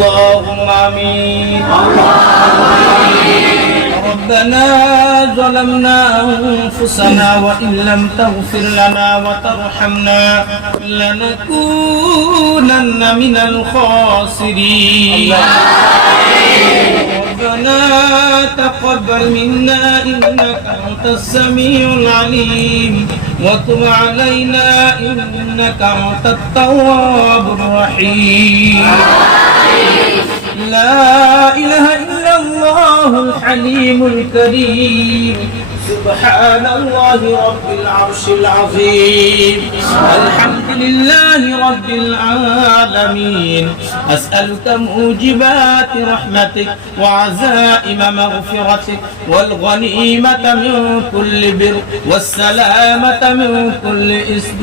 اللهم آمين. ربنا ظلمنا أنفسنا وإن لم تغفر لنا وترحمنا لنكونن من الخاسرين. ربنا تقبل منا إنك أنت السميع العليم وتب علينا إنك أنت التواب الرحيم. لا إله إلا الله الحليم الكريم سبحان الله رب العرش العظيم. الحمد لله رب العالمين. أسألك موجبات رحمتك وعزائم مغفرتك والغنيمة من كل بر والسلامة من كل إثم.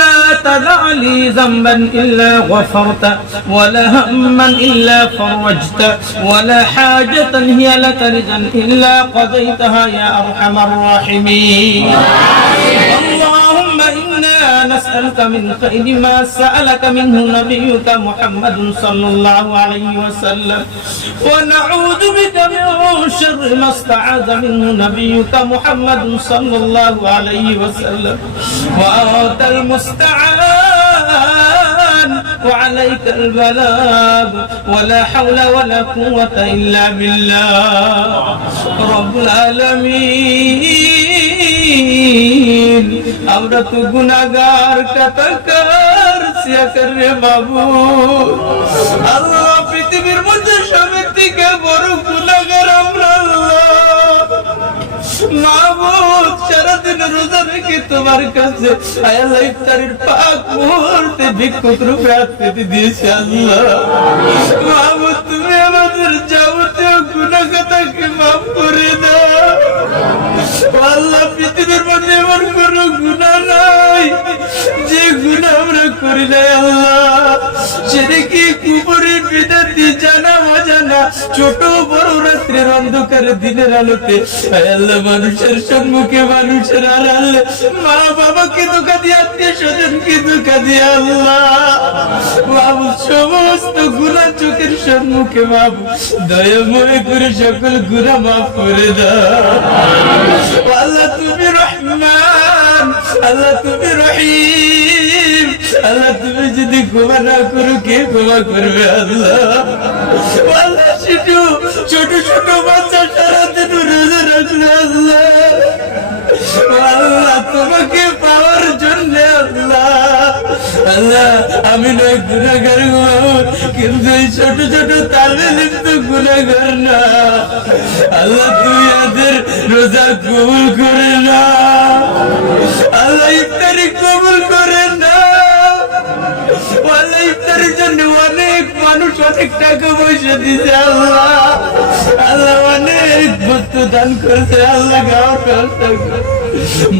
لا تدع لي ذنبا إلا غفرته ولا هما إلا فرجت ولا حاجة هي لك رضا إلا قضيتها يا أرحم الراحمين. اللهم إنا نسألك من خير ما سألك منه نبيك محمد صلى الله عليه وسلم ونعوذ بك من شر ما استعاذ منه نبيك محمد صلى الله عليه وسلم وأنت المستعان وعليك البلاغ ولا حول ولا قوة إلا بالله رب العالمين. আমরা তো গুনাহগার কাতাকার সিয়াকার রে বাবু। আল্লাহ পৃথিবীর মধ্যে সবের থেকে বড় গুনাহগার আমরা। মাবুদ সারাদিন রোজা রেখে তোমার কাছে আল্লাহ ইফতারের পাক মুহূর্তে ভিক্ষুক রূপে হাত পেতে দিয়েছে আল্লাহ। মাবুদ তুমি আমাদের যাবতীয় গুনাহ খাতাকে মাফ করে দাও আল্লাহ। পৃথিবীর মধ্যে এমন কোনো গুনাহ নাই যে গুনাহ আমরা করি নাই আল্লাহ। শিরকি কুফরি বিদআতি জানা অজানা ছোট বড় রাত্রির অন্ধকারে দিনের আলোতে আল্লাহ মানুষের সম্মুখে মানুষের আড়ালে মা বাবাকে ধোঁকা দিয়ে আত্মীয় স্বজনকে ধোঁকা দিয়ে আল্লাহ বাবু সমস্ত গুনাহ চোখের সম্মুখে বাবু দয়াময় করে সকল গুনাহ মাফ করে দাও আল্লাহ। তুমি রহমান আল্লাহ, তুমি রহিম আল্লাহ। তুমি যদি ক্ষমা না করো কে ক্ষমা করবে আল্লাহ? আল্লাহ ছোট ছোট বাচ্চা সারাদিন রোজা রাখলো আল্লাহ। আল্লাহ তোমাকে পাওয়ার জন্য আল্লাহ আল্লাহ আমি নয় গুনাহগার কিন্তু এই ছোট ছোট তালেলিম তো গুনাহগার না আল্লাহ। তুই এদের রোজা কবুল করে না আল্লাহ, ইফতারি কবুল করে না আল্লাহ। ইফতারির জন্য অনেক মানুষ অনেক টাকা পয়সা দিয়েছে আল্লাহ আল্লাহ, অনেক বস্তু দান করেছে আল্লাহ। গাওয়ার ব্যবস্থা করে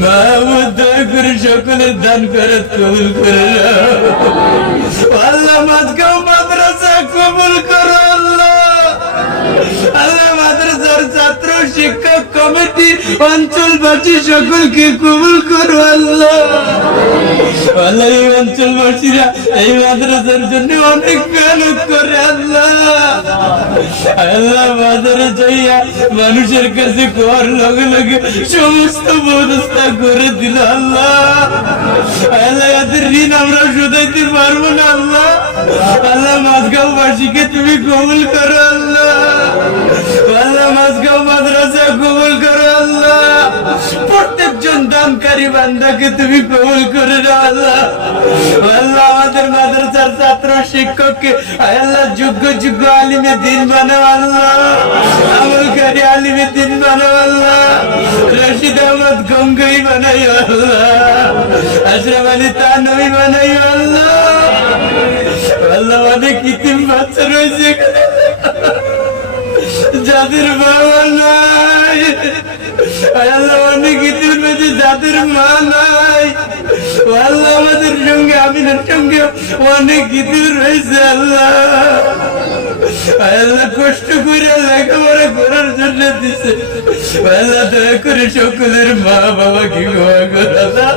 মাহমুদ দয়া করে সকলের দান করে কবুল করে আল্লাহ। মাঝগাঁও মাদ্রাসা কবুল করো আল্লাহ আল্লাহ। মাদ্রাসার ছাত্র শিক্ষক কমিটি অঞ্চলবাসী সকলকে কবুল করো আল্লাহ আল্লাহ। এই অঞ্চলবাসীরা এই মাদ্রাসার জন্য অনেক মেহনত করে আল্লাহ আল্লাহ। বাজারে যাইয়া মানুষের কাছে কোয়ার লগে লগে সমস্ত ব্যবস্থা করে দিল আল্লাহ আল্লাহ। এদের ঋণ আমরা শোধাইতে পারবো না আল্লাহ আল্লাহ। মাঝগাঁও বাসীকে তুমি কবুল করো আল্লাহ আল্লাহ। মাঝগাঁও মাদ্রাসা কবুল করো আল্লাহ। প্রত্যেকজন দানকারী বান্দাকে তুমি কবুল করে দাও আল্লাহ আল্লাহ। আমাদের মাদ্রাসার ছাত্র শিক্ষককে আল্লাহ যোগ্য যোগ্য আলিমে দিন বানাও আল্লাহ, আমলকারী আলিমে দিন বানাও আল্লাহ। রশিদ আহমদ গঙ্গই বানাই আল্লাহ, আশরাফ আলী তানভী বানাই আল্লাহ আল্লাহ। অনেক ইতিম বাচ্চা রয়েছে যাদের বাবা নাই আল্লাহ, অনেক ইতিম রয়েছে যাদের মা নাই আল্লাহ। আমাদের সঙ্গে আমিনের সঙ্গে অনেক ইতিম রয়েছে আল্লাহ আল্লাহ। কষ্ট করে লেখাপড়া করার জন্য দিছে আল্লাহ। দয়া করে সকলের মা বাবাকে ক্ষমা করে আল্লাহ।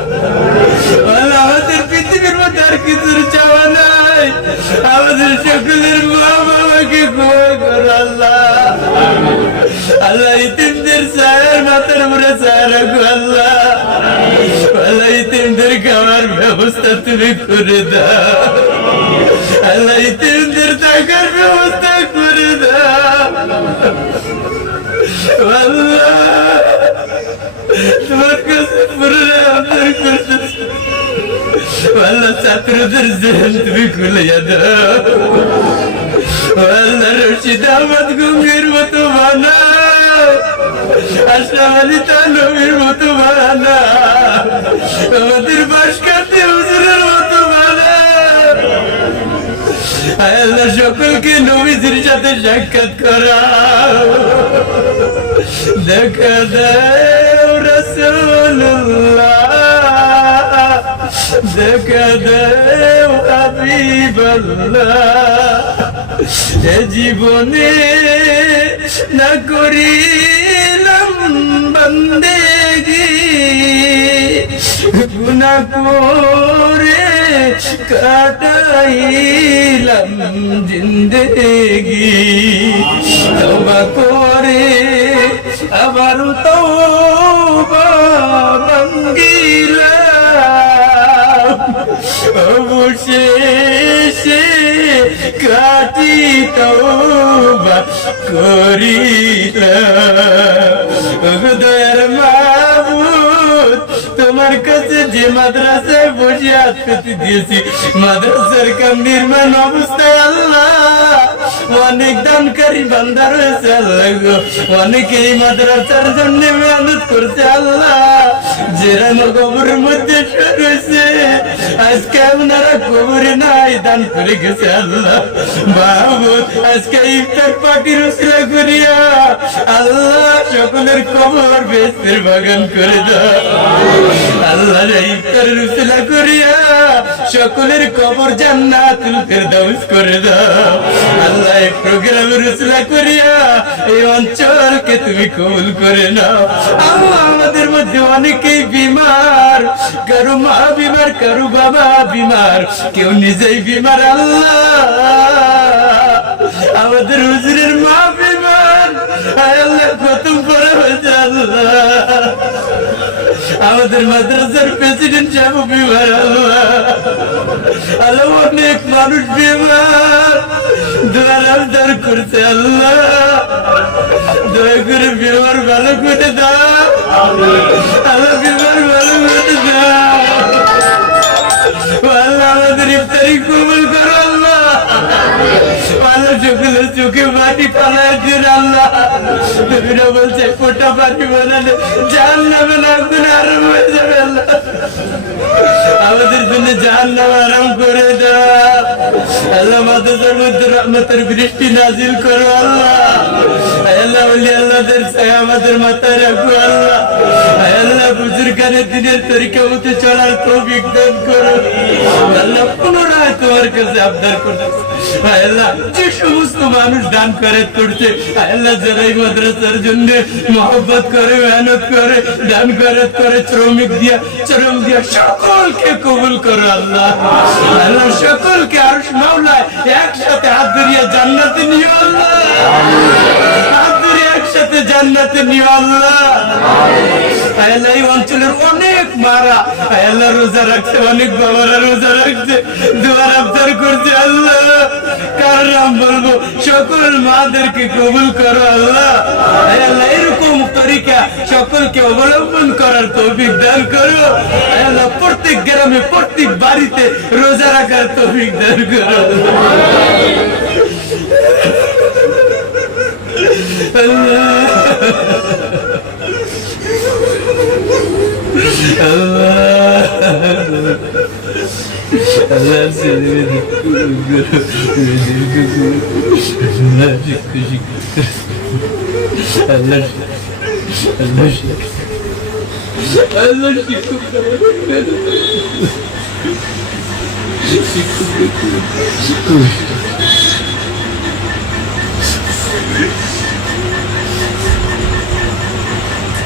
আমাদের পৃথিবীর মধ্যে আর কিছুর চাওয়া নাই, আমাদের সকলের মা বাবা আল্লাহ ইতিমদের ছায়ার মাথার উপরে ছায়া রাখো আল্লাহ। আল্লাহ ইতিমদের খাওয়ার ব্যবস্থা তুমি করে দাও আল্লাহ, ইতিমদের থাকার ব্যবস্থা করে দাও আল্লাহ। তোমার কাছে পুরো আবদার করতেছি আল্লাহ, ছাত্রদের জেল তুমি খুলিয়া দাও আল্লাহ। রশিদ আহমদ গঙ্গের মতো বানাও, আশরাফ আলী থানভীর মতো বানাও, আমাদের বাসকাতে হুজুরের মতো বানাও আল্লাহ। সকলকে নবীজির সাথে সাক্ষাৎ করাও, দেখা দাও রাসূলুল্লাহ, দেখা দাও হাবিবাল্লাহ। এ জীবনে না করিলাম বন্দেগি, গুনাহ করে কাটাইলাম জিন্দেগি, তওবা করে আবার তওবা ভাঙ্গিলাম, অবশেষে কাটি তওবা করিলাম। দয়ার মাবুদ, তোমার কাছে যে মাদ্রাসায় বসে হাত পেতে দিয়েছি, মাদ্রাসার কাম নির্মাণ অবস্থায় আল্লাহ অনেক দানকারী বান্দা রয়েছে আল্লাহ গো, অনেকে এই মাদ্রাসার জন্য মেহনত করছে আল্লাহ, যারা কবরের মধ্যে রয়েছে আজকে আপনারা কবরে নাই দান করে গেছে আল্লাহ। মাহবুব, আজকে ইফতার পার্টির উসিলা করিয়া আল্লাহ সকলের কবর বেহেশতের বাগান করে দাও আল্লাহ। ইফতারের উসিলা করিয়া সকলের কবর জান্নাতুল ফেরদাউস করে দাও আল্লাহ। এই প্রোগ্রামের উসিলা করিয়া এই অঞ্চলকে তুমি কবুল করে নাও আল্লাহ। আমাদের মধ্যে অনেকেই বিমার, কারো মা বিমার, কারো বাবা বিমার, কেউ নিজেই বিমার আল্লাহ। আমাদের হুজুরের মা বিমার আল্লাহ, খতম করা হয়েছে আল্লাহ। আমাদের মাদ্রাসার প্রেসিডেন্ট সাহেব বিমার আল্লাহ। আল্লাহ, অনেক মানুষ বিমার, দোয়ার আবদার করছে আল্লাহ। দয়া করে বিমার ভালো করে দাও আল্লাহ, বিমার ভালো করে দাও আল্লাহ। আমাদের ইফতারি কবুল করো আল্লাহ। আল্লাহ, সকলের চোখে মাটি পালায় দিন আল্লাহ। তুমি না বলছে কোটা পানি বানালে জাহান্নামে আগুন আরাম হয়ে যাবে আল্লাহ। আমাদের জন্য জাহান্নাম আরাম করে দাও আল্লাহ। মাদ্রাসার মধ্যে রহমতের বৃষ্টি নাজিল করো আল্লাহ। আল্লাহ, ওলি আল্লাহদের ছায়া আমাদের মাথায় রাখো আল্লাহ। আল্লাহ, বুজুর্গানের দিনের তরিকা মতো চলার তৌফিক দান করো আল্লাহ। পুনরায় তোমার কাছে আবদার করতেছি আল্লাহ, যে সমস্ত মানুষ দান করে করছে আল্লাহ, যারা এই মাদ্রাসার জন্য মহব্বত করে, মেহনত করে, দান করে শ্রমিক দিয়া, শ্রম দিয়া সকলকে কবুল করো আল্লাহ। আল্লাহ, সকলকে আরশ মাওলায় একসাথে হাত ধরিয়া জান্নাতে নিও আল্লাহ। হাত ধরিয়া একসাথে জান্নাতে নিও আল্লাহ। আল্লাহ, এই অঞ্চলের অনেক মারা আল্লাহ রোজা রাখছে, অনেক বাবারা রোজা রাখছে, দোয়ার আবদার করছে আল্লাহ। কার নাম বলবো? সকল মাদেরকে কবুল করো আল্লাহ। আল্লাহ, এরকম তরিকা সকলকে অবলম্বন করার তৌফিক দান করো আল্লাহ। প্রত্যেক গ্রামে, প্রত্যেক বাড়িতে রোজা রাখার তৌফিক দান করো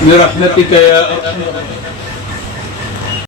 برحمتك يا أرحم